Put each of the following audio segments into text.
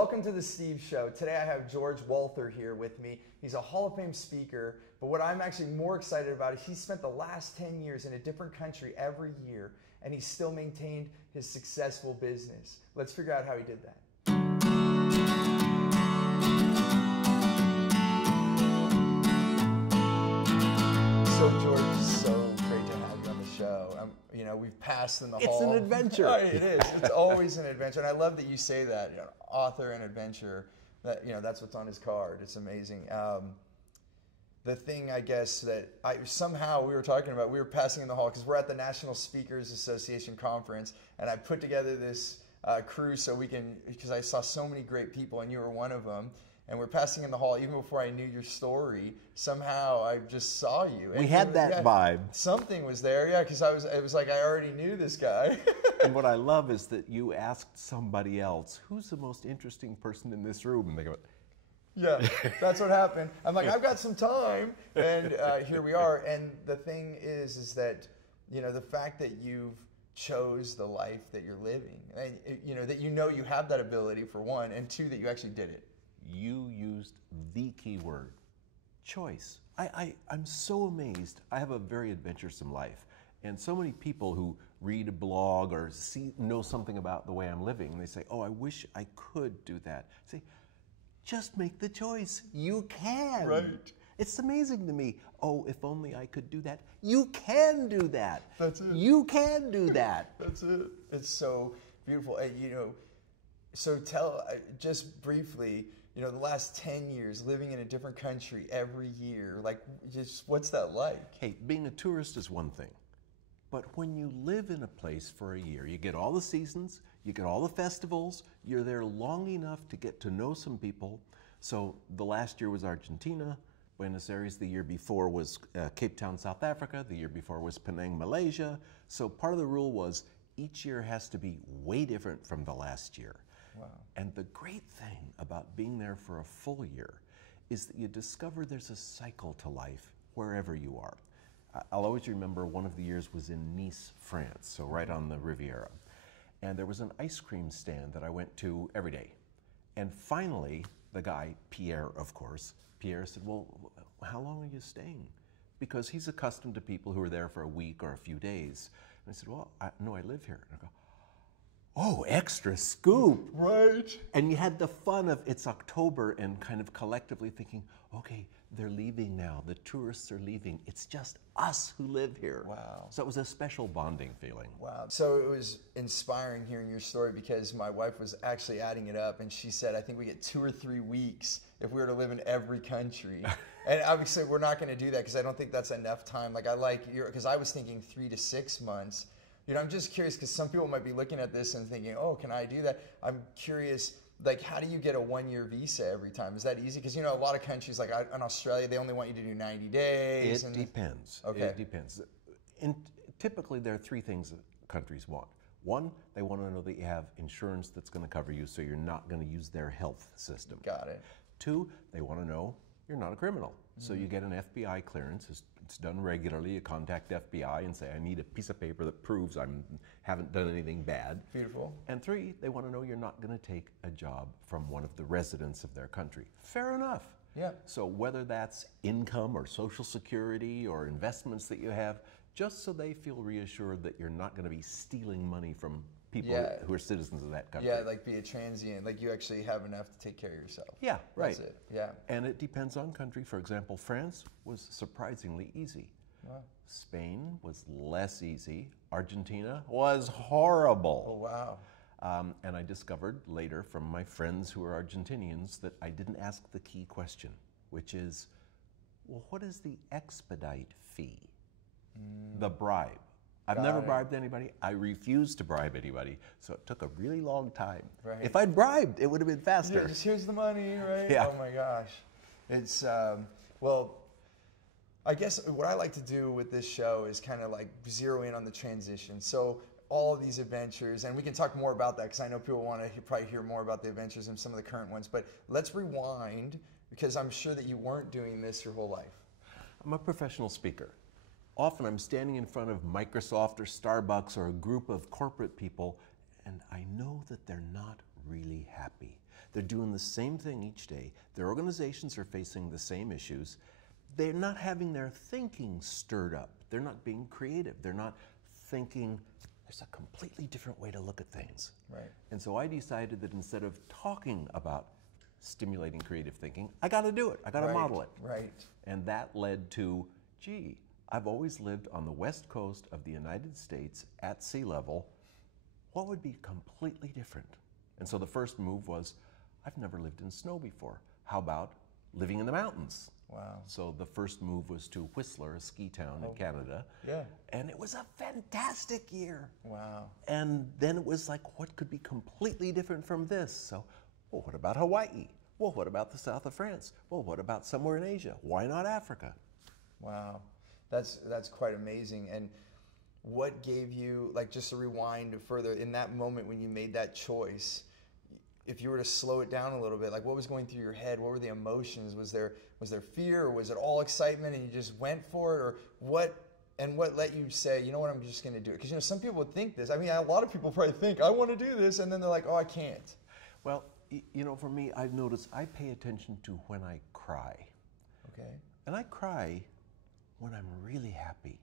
Welcome to the Steve Show. Today I have George Walthers here with me. He's a Hall of Fame speaker, but what I'm actually more excited about is he spent the last 10 years in a different country every year, and he still maintained his successful business. Let's figure out how he did that. So George, it's so great to have you on the show. You know, we've passed in the hall. It's an adventure. Oh, it is. It's always an adventure, and I love that you say that. You know, author and adventure. That, you know, that's what's on his card. It's amazing. The thing, I guess, that somehow we were talking about, we were passing in the hall because we're at the National Speakers Association conference, and I put together this crew so we can, because I saw so many great people, and you were one of them. And we're passing in the hall even before I knew your story. Somehow I just saw you. We had that vibe. Something was there, yeah, because it was like I already knew this guy. And what I love is that you asked somebody else, who's the most interesting person in this room? And they go, yeah, that's what happened. I'm like, I've got some time, and here we are. And the thing is that, you know, the fact that you've chose the life that you're living, and you know you have that ability, for one, and two, that you actually did it. You used the key word, choice. I'm so amazed. I have a very adventuresome life. And so many people who read a blog or know something about the way I'm living, they say, oh, I wish I could do that. I say, just make the choice. You can. Right. It's amazing to me. Oh, if only I could do that. You can do that. That's it. You can do that. That's it. It's so beautiful. You know, so tell, just briefly, you know, the last 10 years living in a different country every year, like, just what's that like? Hey, being a tourist is one thing. But when you live in a place for a year, you get all the seasons, you get all the festivals, you're there long enough to get to know some people. So the last year was Argentina, Buenos Aires, the year before was Cape Town, South Africa, the year before was Penang, Malaysia. So part of the rule was each year has to be way different from the last year. Wow. And the great thing about being there for a full year is that you discover there's a cycle to life wherever you are. I'll always remember one of the years was in Nice, France, so right on the Riviera. And there was an ice cream stand that I went to every day. And finally, the guy, Pierre, of course, Pierre said, well, how long are you staying? Because he's accustomed to people who are there for a week or a few days. And I said, well, no, I live here. And I go, oh, extra scoop. Right. And you had the fun of it's October and kind of collectively thinking, okay, they're leaving now. The tourists are leaving. It's just us who live here. Wow. So it was a special bonding feeling. Wow. So it was inspiring hearing your story, because my wife was actually adding it up, and she said, I think we get 2 or 3 weeks if we were to live in every country. And obviously we're not going to do that, because I don't think that's enough time. Like, I like because I was thinking 3 to 6 months. You know, I'm just curious, because some people might be looking at this and thinking, oh, can I do that? I'm curious, like, how do you get a 1-year visa every time? Is that easy? Because, you know, a lot of countries, like in Australia, they only want you to do 90 days. It depends. Okay. It depends. Typically, there are 3 things that countries want. One, they want to know that you have insurance that's going to cover you, so you're not going to use their health system. Got it. 2, they want to know you're not a criminal. So you get an FBI clearance. It's done regularly. You contact FBI and say, I need a piece of paper that proves I haven't done anything bad. Beautiful. And 3, they want to know you're not going to take a job from one of the residents of their country. Fair enough. Yeah. So whether that's income or Social Security or investments that you have, just so they feel reassured that you're not going to be stealing money from people who are citizens of that country. Yeah, like be a transient, like you actually have enough to take care of yourself. Yeah, right. That's it, yeah. And it depends on country. For example, France was surprisingly easy. Wow. Spain was less easy. Argentina was horrible. Oh, wow. And I discovered later from my friends who are Argentinians that I didn't ask the key question, which is, well, what is the expedite fee? The bribe. I've never bribed anybody. I refuse to bribe anybody. So it took a really long time. Right. If I'd bribed, it would have been faster. Yeah, just here's the money, right? Yeah. Oh my gosh. It's, well, I guess what I like to do with this show is kind of like zero in on the transition. So all of these adventures, and we can talk more about that because I know people want to probably hear more about the adventures and some of the current ones, but let's rewind, because I'm sure that you weren't doing this your whole life. I'm a professional speaker. Often I'm standing in front of Microsoft or Starbucks or a group of corporate people, and I know that they're not really happy. They're doing the same thing each day. Their organizations are facing the same issues. They're not having their thinking stirred up. They're not being creative. They're not thinking, there's a completely different way to look at things. Right. And so I decided that instead of talking about stimulating creative thinking, I got to do it. I got to model it. Right. And that led to, gee, I've always lived on the west coast of the United States at sea level. What would be completely different? And so the first move was, I've never lived in snow before. How about living in the mountains? Wow. So the first move was to Whistler, a ski town in Canada. Yeah. And it was a fantastic year. Wow. And then it was like, what could be completely different from this? So, well, what about Hawaii? Well, what about the south of France? Well, what about somewhere in Asia? Why not Africa? Wow. That's quite amazing. And what gave you, like, just to rewind further, in that moment when you made that choice, if you were to slow it down a little bit, like, what was going through your head? What were the emotions? Was there fear, or was it all excitement and you just went for it? Or what let you say, you know what, I'm just going to do it? Because, some people would think this. I mean, a lot of people probably think, I want to do this, and then they're like, oh, I can't. Well, for me, I've noticed I pay attention to when I cry. Okay. And I cry when I'm really happy.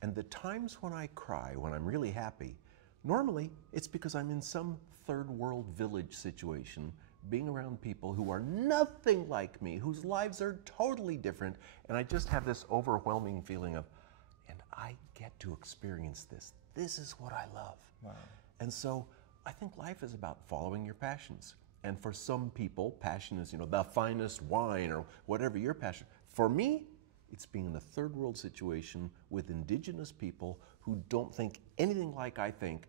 And the times when I cry, when I'm really happy, normally it's because I'm in some third world village situation, being around people who are nothing like me, whose lives are totally different, and I just have this overwhelming feeling of, and I get to experience this. This is what I love. Wow. And so I think life is about following your passions. And for some people, passion is, the finest wine or whatever your passion. For me, it's being in a third world situation with indigenous people who don't think anything like I think.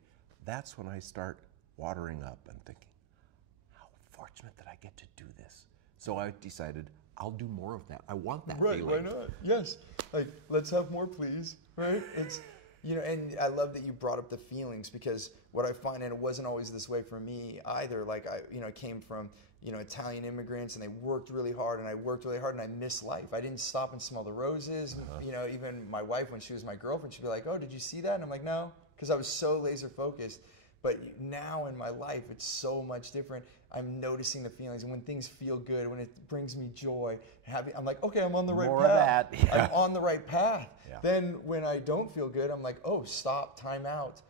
That's when I start watering up and thinking, how fortunate that I get to do this. So I decided I'll do more of that. I want that feeling. Right, why not? Yes. Like, let's have more, please. Right? It's, and I love that you brought up the feelings, because what I find, and it wasn't always this way for me either, like I came from, Italian immigrants, and they worked really hard, and I worked really hard, and I missed life. I didn't stop and smell the roses. Even my wife, when she was my girlfriend, she'd be like, oh, did you see that? And I'm like, no, because I was so laser focused. But now in my life, it's so much different. I'm noticing the feelings, and when things feel good, when it brings me joy, happy, I'm like, okay, I'm on the right path. More of that. Yeah. I'm on the right path. Yeah. Then when I don't feel good, I'm like, oh, stop, time out,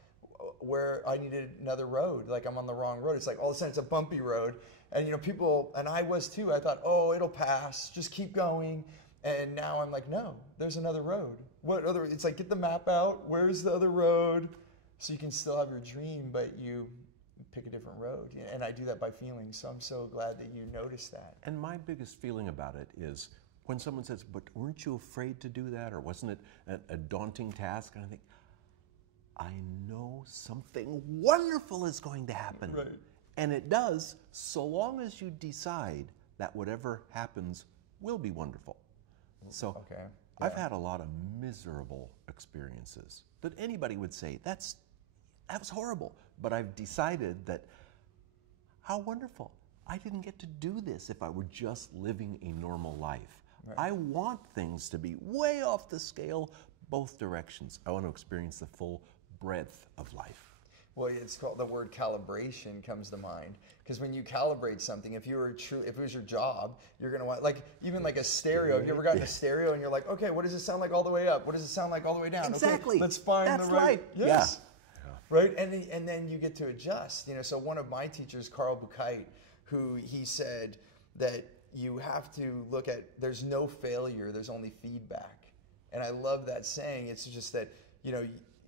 where I needed another road. Like, I'm on the wrong road. It's like all of a sudden it's a bumpy road. And people, and I was too, I thought, oh, it'll pass, just keep going. And now I'm like, no, there's another road. What other, it's like, get the map out, where's the other road? So you can still have your dream, but you pick a different road. And I do that by feeling, so I'm so glad that you noticed that. And my biggest feeling about it is when someone says, but weren't you afraid to do that? Or wasn't it a daunting task? And I think, I know something wonderful is going to happen. Right. And it does, so long as you decide that whatever happens will be wonderful. So Okay. Yeah. I've had a lot of miserable experiences that anybody would say, that was horrible. But I've decided that, how wonderful. I didn't get to do this if I were just living a normal life. Right. I want things to be way off the scale, both directions. I want to experience the full breadth of life. Well, it's called, the word calibration comes to mind, because when you calibrate something, if it was your job, you're gonna want, like, even like a stereo. Have you ever gotten a stereo and you're like, okay, what does it sound like all the way up? What does it sound like all the way down? Exactly. Okay, let's find That's the right. Life. Yes. Yeah. Right, and then you get to adjust. So one of my teachers, Carl Buchheit, he said that you have to look at, there's no failure, there's only feedback. And I love that saying. It's just that,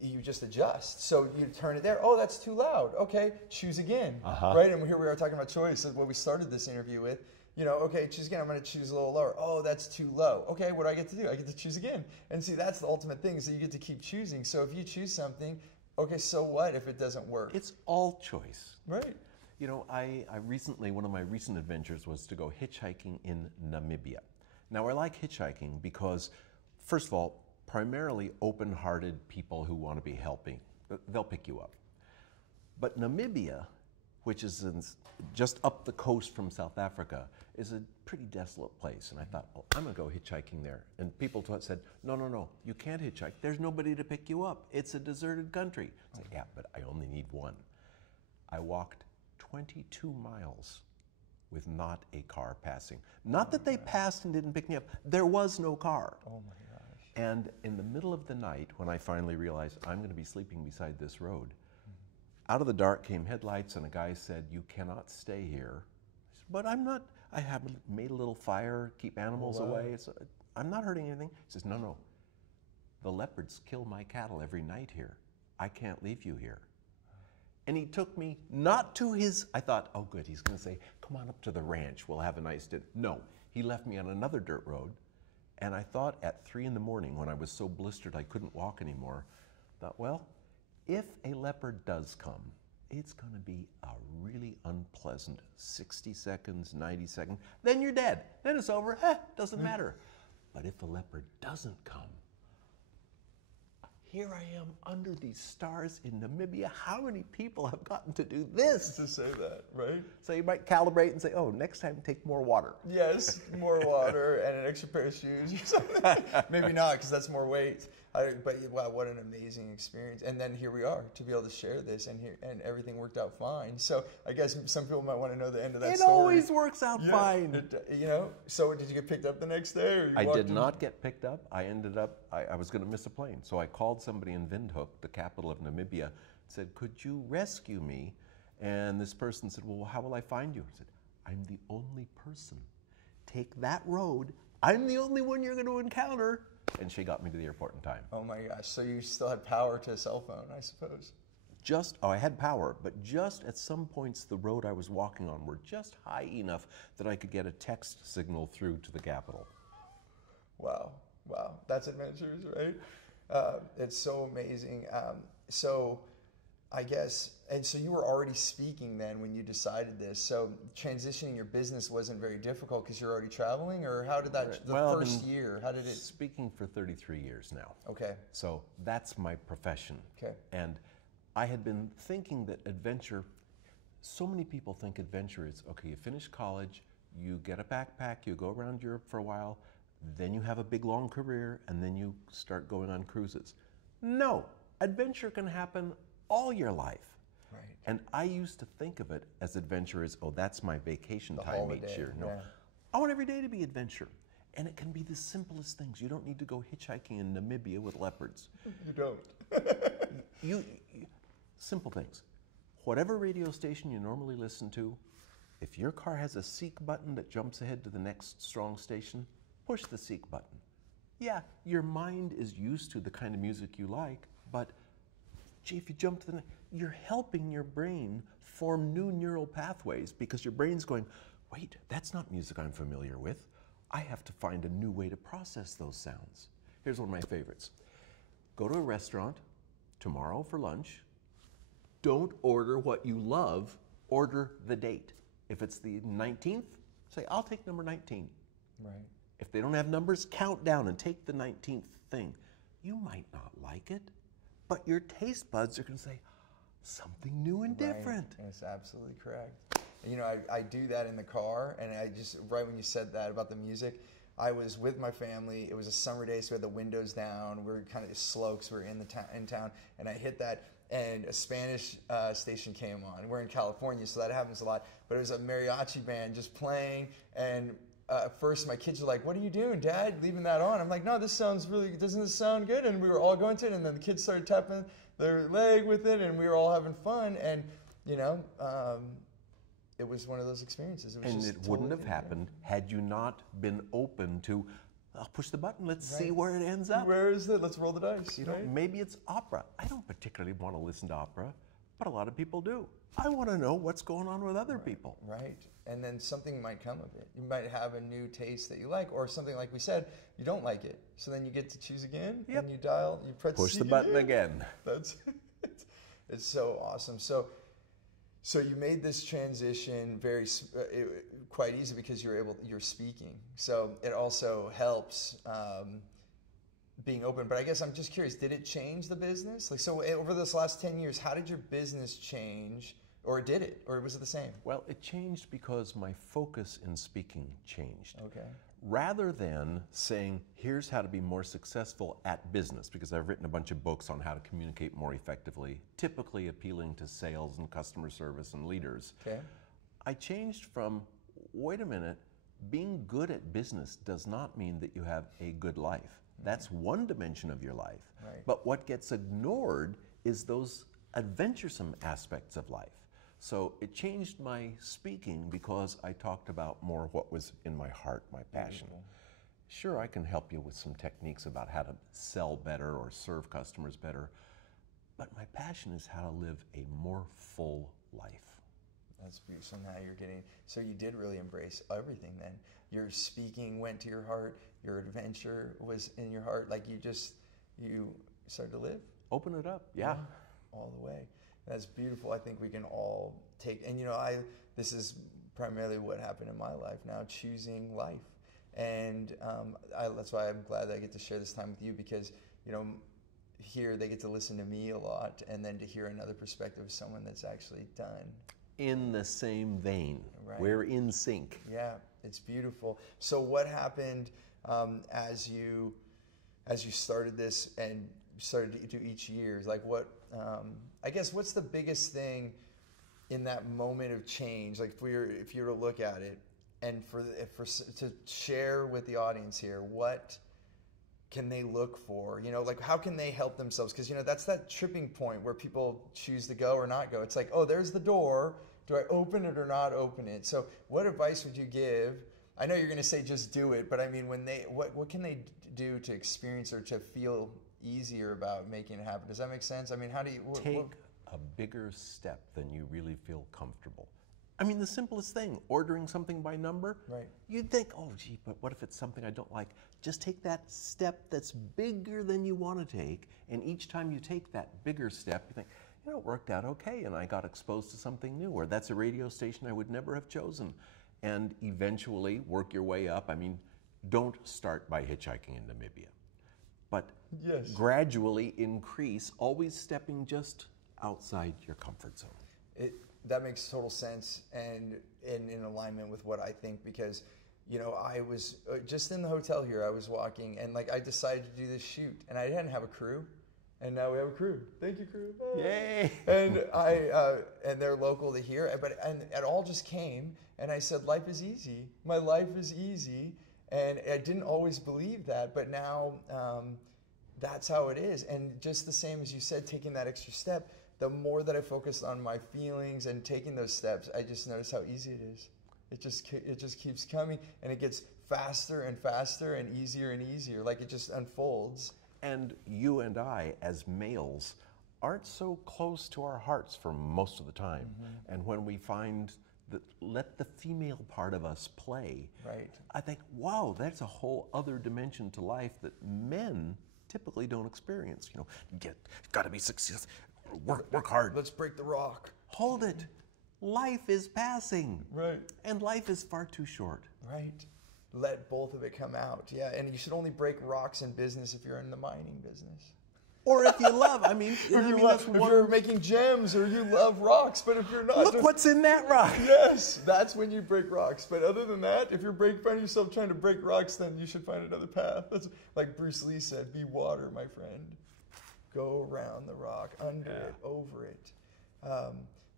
you just adjust. So you turn it there. Oh, that's too loud. Okay, choose again. Right? And here we are talking about choice, what we started this interview with. Okay, choose again. I'm going to choose a little lower. Oh, that's too low. Okay, what do I get to do? I get to choose again. And see, that's the ultimate thing, is that you get to keep choosing. So if you choose something, okay, so what if it doesn't work? It's all choice. Right. I recently, one of my recent adventures was to go hitchhiking in Namibia. Now, I like hitchhiking because, first of all, primarily open-hearted people who want to be helping, they'll pick you up. But Namibia, which is just up the coast from South Africa, is a pretty desolate place. And I thought, well, I'm going to go hitchhiking there. And people said, no, you can't hitchhike. There's nobody to pick you up. It's a deserted country. I said, yeah, but I only need one. I walked 22 miles with not a car passing. Not that they passed and didn't pick me up. There was no car. Oh my gosh. And in the middle of the night, when I finally realized I'm going to be sleeping beside this road, out of the dark came headlights, and a guy said, "You cannot stay here." I said, "But I'm not, I have made a little fire, keep animals away. I'm not hurting anything." He says, "No, no. The leopards kill my cattle every night here. I can't leave you here." And he took me not to his, I thought, oh good, he's going to say, "Come on up to the ranch, we'll have a nice dinner." No, he left me on another dirt road. And I thought at 3 in the morning, when I was so blistered I couldn't walk anymore, thought, well, if a leopard does come, it's going to be a really unpleasant 60 seconds, 90 seconds. Then you're dead. Then it's over. Doesn't matter. But if the leopard doesn't come, here I am under these stars in Namibia. How many people have gotten to do this? To say that, right? So you might calibrate and say, oh, next time take more water. Yes, more water and an extra pair of shoes or something. Maybe not, because that's more weight. But wow, what an amazing experience. And then here we are to be able to share this, and everything worked out fine. So I guess some people might want to know the end of that story. It always works out fine. So did you get picked up the next day? Or I did not get picked up. I ended up, I was going to miss a plane. So I called somebody in Windhoek, the capital of Namibia, and said, "Could you rescue me?" And this person said, "Well, how will I find you?" I said, "I'm the only person. Take that road. I'm the only one you're going to encounter." And she got me to the airport in time. Oh my gosh, so you still had power to a cell phone, I suppose. I had power, but just at some points the road I was walking on were just high enough that I could get a text signal through to the capital. Wow, that's Adventurous, right? It's so amazing. So I guess, and so you were already speaking then when you decided this. So transitioning your business wasn't very difficult because you're already traveling, or how did that, first year, how did it? Speaking for 33 years now. Okay. So that's my profession. Okay. And I had been thinking that adventure, so many people think adventure is, okay, you finish college, you get a backpack, you go around Europe for a while, then you have a big long career, and then you start going on cruises. No, adventure can happen all your life. Right. And I used to think of it as adventure as, oh, that's my vacation time holiday, each year. No, yeah. I want every day to be adventure. And it can be the simplest things. You don't need to go hitchhiking in Namibia with leopards. You don't. Simple things. Whatever radio station you normally listen to, if your car has a seek button that jumps ahead to the next strong station, push the seek button. Yeah, your mind is used to the kind of music you like, but gee, if you jump to the next, you're helping your brain form new neural pathways because your brain's going, wait, that's not music I'm familiar with. I have to find a new way to process those sounds. Here's one of my favorites. Go to a restaurant tomorrow for lunch. Don't order what you love, order the date. If it's the 19th, say, I'll take number 19. Right. If they don't have numbers, count down and take the 19th thing. You might not like it, but your taste buds are going to say, something new and different. Right. That's absolutely correct. You know, I do that in the car, and I just, right when you said that about the music, I was with my family. It was a summer day, so we had the windows down. We were kind of slow because we were in town, and I hit that, and a Spanish station came on. We're in California, so that happens a lot. But it was a mariachi band just playing, and at first my kids were like, "What are you doing, Dad? Leaving that on?" I'm like, "No, this sounds really. Doesn't this sound good?" And we were all going to it, and then the kids started tapping their leg with it, and we were all having fun, and you know. It was one of those experiences. It was and just it wouldn't have happened had you not been open to, I'll push the button, let's see where it ends up. Where is it? Let's roll the dice. You know, maybe it's opera. I don't particularly want to listen to opera, but a lot of people do. I want to know what's going on with other people. Right. And then something might come of it. You might have a new taste that you like, or something like we said, you don't like it. So then you get to choose again, and you dial, you press push the button again. That's it's so awesome. So you made this transition quite easy because you're speaking. So it also helps being open. But I guess I'm just curious, did it change the business? Like, so over this last 10 years, how did your business change? Or did it? Or was it the same? Well, it changed because my focus in speaking changed. Okay. Rather than saying, here's how to be more successful at business, because I've written a bunch of books on how to communicate more effectively, typically appealing to sales and customer service and leaders. Okay. I changed from, wait a minute, being good at business does not mean that you have a good life. That's one dimension of your life. Right. But what gets ignored is those adventuresome aspects of life. So it changed my speaking because I talked about more what was in my heart, my passion. Sure, I can help you with some techniques about how to sell better or serve customers better, but my passion is how to live a more full life. That's beautiful. So now you're getting, so you did really embrace everything then. Your speaking went to your heart, your adventure was in your heart, like you started to live. Open it up, yeah. All the way. That's beautiful. I think we can all take, and this is primarily what happened in my life now, choosing life. And that's why I'm glad that I get to share this time with you, because, here they get to listen to me a lot, and then to hear another perspective of someone that's actually done. In the same vein. Right. We're in sync. Yeah, it's beautiful. So what happened as you started this and started to do each year? Like I guess what's the biggest thing in that moment of change? Like if you were to look at it, and to share with the audience here, what can they look for? Like how can they help themselves? Because that's that tripping point where people choose to go or not go. It's like, oh, there's the door. Do I open it or not open it? So what advice would you give? I know you're going to say just do it, but I mean, what can they do to experience or to feel easier about making it happen? Does that make sense? I mean, how do you take a bigger step than you really feel comfortable? I mean, the simplest thing, ordering something by number. Right. You'd think, oh, gee, but what if it's something I don't like? Just take that step that's bigger than you want to take, and each time you take that bigger step, you think, it worked out okay, and I got exposed to something new, or that's a radio station I would never have chosen. And eventually work your way up. I mean, don't start by hitchhiking in Namibia, but gradually increase, always stepping just outside your comfort zone. That makes total sense, and in alignment with what I think, because I was just in the hotel here. I was walking, and I decided to do this shoot, and I didn't have a crew, and now we have a crew. Thank you, crew. Yay! And and they're local to here, and it all just came, and I said, life is easy. My life is easy, and I didn't always believe that, but now that's how it is. And just the same as you said, taking that extra step. The more that I focus on my feelings and taking those steps, I just notice how easy it is. It just keeps coming, and it gets faster and faster and easier, like it just unfolds. And you and I, as males, aren't so close to our hearts for most of the time. Mm-hmm. And when we find that, let the female part of us play, right. I think, wow, that's a whole other dimension to life that men typically don't experience. Got to be successful. Work hard. Let's break the rock. Hold it. Life is passing. Right. And life is far too short. Right. Let both of it come out. Yeah, and you should only break rocks in business if you're in the mining business. Or if you love, if you're making gems, or you love rocks, but if you're not... Look what's in that rock. Yes, that's when you break rocks. But other than that, if you find yourself trying to break rocks, then you should find another path. That's like Bruce Lee said, be water, my friend. Go around the rock, under it, over it.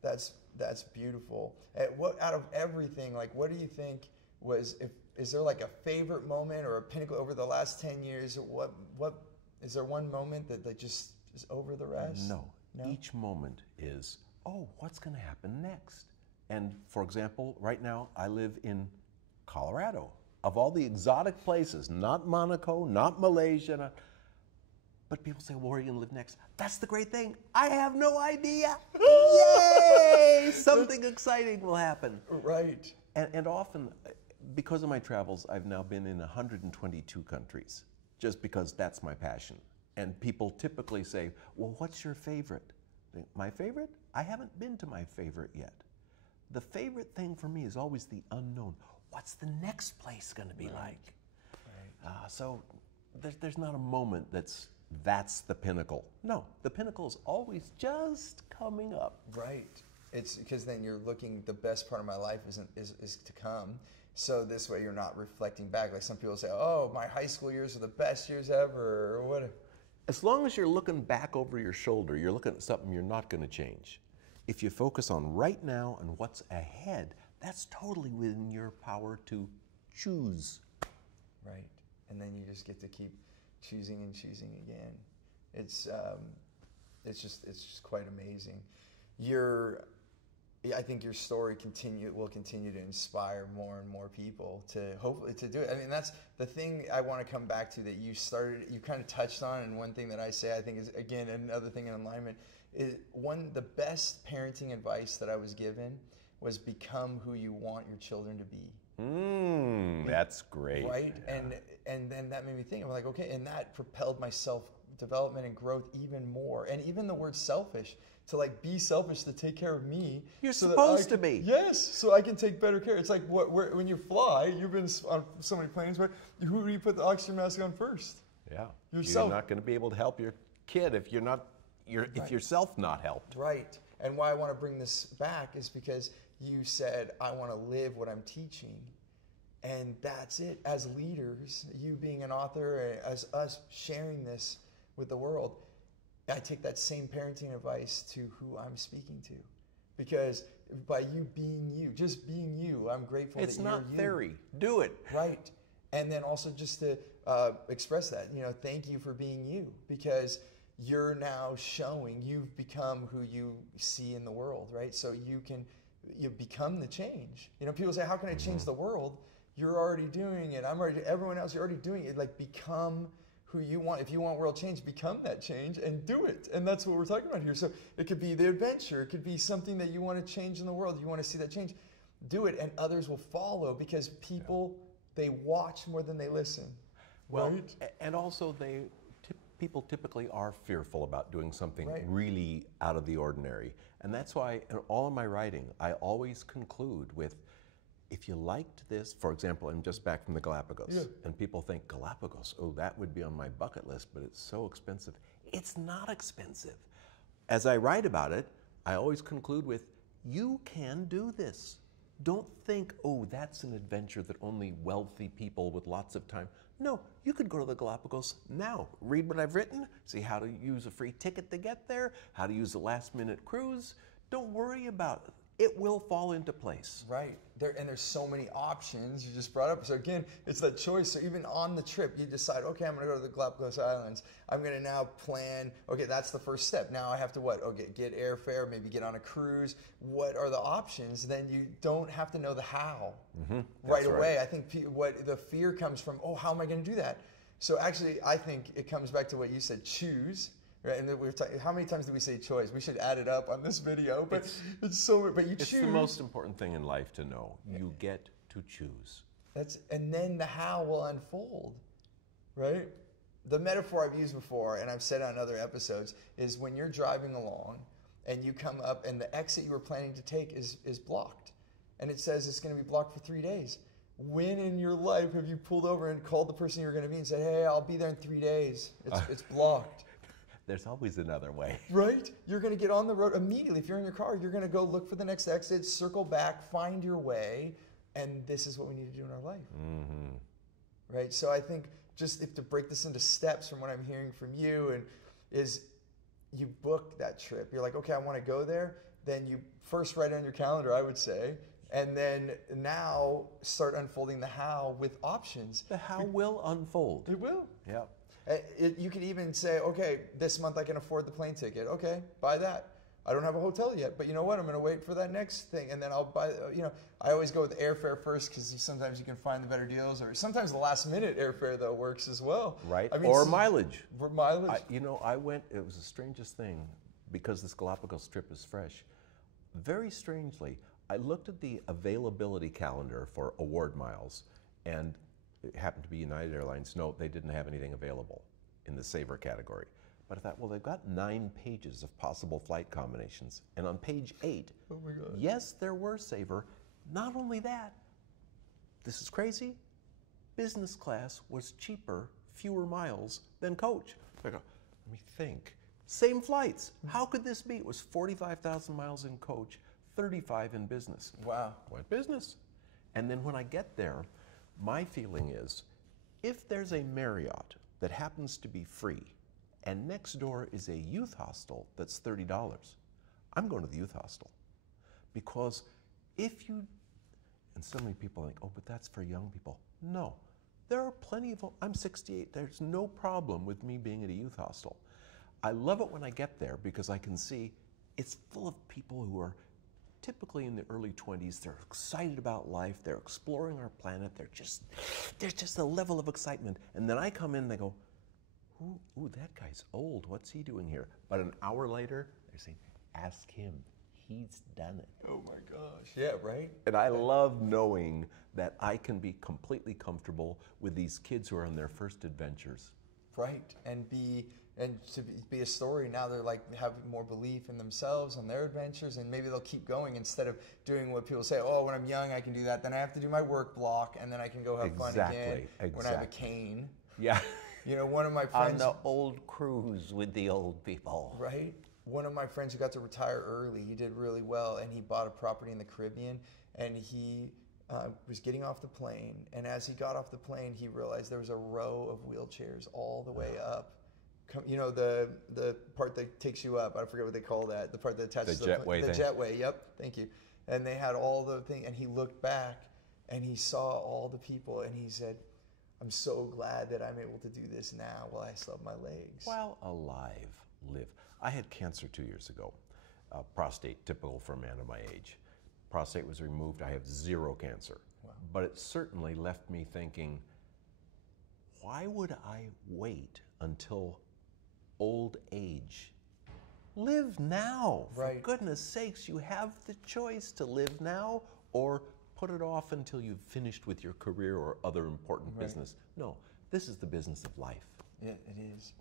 That's beautiful. What out of everything, what do you think is there a favorite moment or a pinnacle over the last 10 years? What is there one moment that just is over the rest? No. Each moment is, what's going to happen next? And for example, right now I live in Colorado. Of all the exotic places, not Monaco, not Malaysia, but people say, well, where are you going to live next? That's the great thing. I have no idea. Yay! Something exciting will happen. Right. And often, because of my travels, I've now been in 122 countries, just because that's my passion. And people typically say, well, what's your favorite? My favorite? I haven't been to my favorite yet. The favorite thing for me is always the unknown. What's the next place going to be like? Right. So there's not a moment that's the pinnacle. No, the pinnacle is always just coming up. Right. It's because then you're looking, the best part of my life is to come. So this way you're not reflecting back. Like some people say, oh, my high school years are the best years ever, or what. As long as you're looking back over your shoulder, you're looking at something you're not going to change. If you focus on right now and what's ahead, That's totally within your power to choose. Right. And then you just get to keep choosing and choosing again. It's just quite amazing. I think your story will continue to inspire more and more people to hopefully to do it. I mean, that's the thing I want to come back to that you kind of touched on, and one thing that I say I think is, again, another thing in alignment, is the best parenting advice that I was given was become who you want your children to be. That's great. Right? Yeah. And then that made me think, I'm like, okay, and that propelled my self-development and growth even more. And even the word selfish, to like be selfish, to take care of me. You're supposed to be. Yes, so I can take better care. It's like when you fly, you've been on so many planes, but who do you put the oxygen mask on first? Yeah. Yourself. You're not going to be able to help your kid if if yourself not helped. Right. And why I want to bring this back is because you said, I want to live what I'm teaching. And that's it. As leaders, you being an author, as us sharing this with the world, I take that same parenting advice to who I'm speaking to. Because by you being you, just being you, I'm grateful that you're you. It's not theory. Do it. Right. And then also just to express that, thank you for being you, because you're now showing you've become who you see in the world, right? So you become the change. People say, how can I change the world? You're already doing it. Everyone else, you're already doing it. Like, become who you want. If you want world change, become that change and do it. And that's what we're talking about here. So it could be the adventure. It could be something that you want to change in the world. You want to see that change. Do it, and others will follow, because people, they watch more than they listen. Well, right? And also people typically are fearful about doing something Right. really out of the ordinary. And that's why in all of my writing, I always conclude with, if you liked this, for example, I'm just back from the Galapagos, and people think, Galapagos, oh, that would be on my bucket list, but it's so expensive. It's not expensive. As I write about it, I always conclude with, you can do this. Don't think, oh, that's an adventure that only wealthy people with lots of time. No, you could go to the Galapagos now. Read what I've written, see how to use a free ticket to get there, how to use a last-minute cruise. Don't worry about it. It will fall into place. Right. There's so many options you just brought up. So again, it's that choice. So even on the trip, you decide, okay, I'm going to go to the Galapagos Islands. I'm going to now plan, okay, that's the first step. Now I have to what? Okay, get airfare, maybe get on a cruise. What are the options? Then you don't have to know the how right away. I think what the fear comes from, oh, how am I going to do that? So actually, I think it comes back to what you said, choose. Right, and how many times do we say choice? We should add it up on this video, but it's you choose. It's the most important thing in life to know. You get to choose. And then the how will unfold, right? The metaphor I've used before, and I've said on other episodes, is when you're driving along and you come up and the exit you were planning to take is blocked, and it says it's going to be blocked for 3 days. When in your life have you pulled over and called the person you're going to meet and said, hey, I'll be there in 3 days. It's blocked. There's always another way. Right? You're going to get on the road immediately. If you're in your car, you're going to go look for the next exit, circle back, find your way, and this is what we need to do in our life. Right? So I think just if to break this into steps from what I'm hearing from you, is you book that trip. You're like, okay, I want to go there. Then you first write it on your calendar, I would say, and then now start unfolding the how with options. The how will unfold. It will. Yeah. You could even say, okay, this month I can afford the plane ticket. Okay, buy that. I don't have a hotel yet, but you know what? I'm going to wait for that next thing, and then I'll buy, I always go with airfare first, because sometimes you can find the better deals, or sometimes the last minute airfare, though, works as well. Right, I mean, or mileage. For mileage. I went, it was the strangest thing, because this Galapagos trip is fresh. Very strangely, I looked at the availability calendar for award miles, and it happened to be United Airlines. No, they didn't have anything available in the saver category. But I thought, well, they've got 9 pages of possible flight combinations. And on page 8, oh my God. Yes, there were saver. Not only that, this is crazy, business class was cheaper, fewer miles than coach. So I go, let me think. Same flights. How could this be? It was 45,000 miles in coach, 35 in business. Wow. Went business. And then when I get there, my feeling is, if there's a Marriott that happens to be free, and next door is a youth hostel that's $30, I'm going to the youth hostel. Because if you And so many people think, oh, but that's for young people. No, there are plenty of, I'm 68, there's no problem with me being at a youth hostel. I love it when I get there because I can see it's full of people who are typically in the early 20s. They're excited about life, they're exploring our planet, there's just a level of excitement. And then I come in and they go, ooh, that guy's old, what's he doing here? But an hour later, they're saying, ask him, he's done it. Oh my gosh, yeah, right? And I love knowing that I can be completely comfortable with these kids who are on their first adventures. Right, and to be a story, now they're like have more belief in themselves and their adventures, and maybe they'll keep going instead of doing what people say, oh, when I'm young I can do that, then I have to do my work block, and then I can go have fun again when I have a cane. Yeah. You know, one of my friends... On the old cruise with the old people. Right. One of my friends who got to retire early, he did really well, and he bought a property in the Caribbean, and he was getting off the plane, and as he got off the plane, he realized there was a row of wheelchairs all the way up. You know, the part that takes you up, I forget what they call that, the part that attaches the jetway thing. The jetway, yep, thank you. And they had all the thing, and he looked back, and he saw all the people, and he said, I'm so glad that I'm able to do this now while I still have my legs. While alive, live. I had cancer 2 years ago, prostate, typical for a man of my age. Prostate was removed, I have zero cancer. Wow. But it certainly left me thinking, why would I wait until old age? Live now. Right. For goodness sakes, you have the choice to live now or put it off until you've finished with your career or other important business. No, this is the business of life. It is.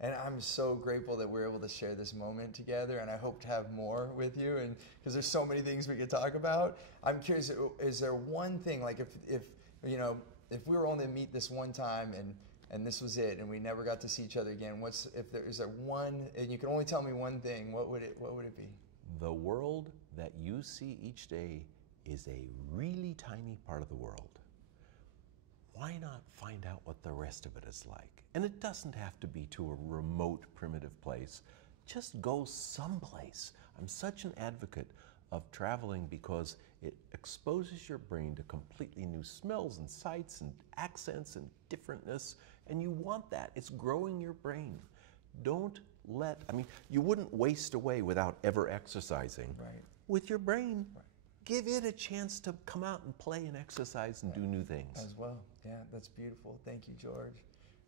And I'm so grateful that we're able to share this moment together, and I hope to have more with you, and because there's so many things we could talk about. I'm curious, is there one thing, like if you know, if we were only to meet this one time and this was it, and we never got to see each other again, is there one, and you can only tell me one thing, what would it be? The world that you see each day is a really tiny part of the world. Why not find out what the rest of it is like? And it doesn't have to be to a remote, primitive place. Just go someplace. I'm such an advocate of traveling because it exposes your brain to completely new smells and sights and accents and differentness, and you want that. It's growing your brain. Don't let, I mean, you wouldn't waste away without ever exercising. Right. With your brain, give it a chance to come out and play and exercise and do new things. As well. Yeah, that's beautiful. Thank you, George.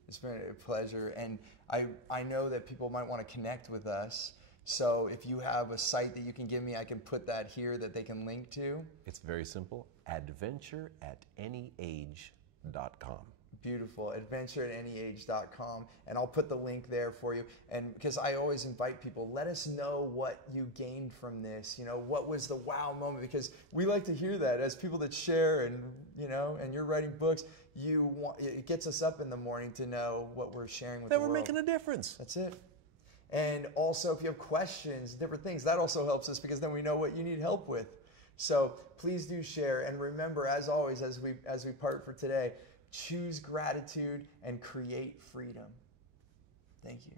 It's been a pleasure. And I know that people might want to connect with us. So if you have a site that you can give me, I can put that here that they can link to. It's very simple. adventureatanyage.com. Beautiful. Adventureatanyage.com. And I'll put the link there for you. And because I always invite people, let us know what you gained from this. You know, what was the wow moment? Because we like to hear that as people that share, and you know, and you're writing books. It gets us up in the morning to know what we're sharing with the world. That we're making a difference. That's it. And also, if you have questions, different things, that also helps us because then we know what you need help with. So please do share. And remember, as always, as we part for today, choose gratitude and create freedom. Thank you.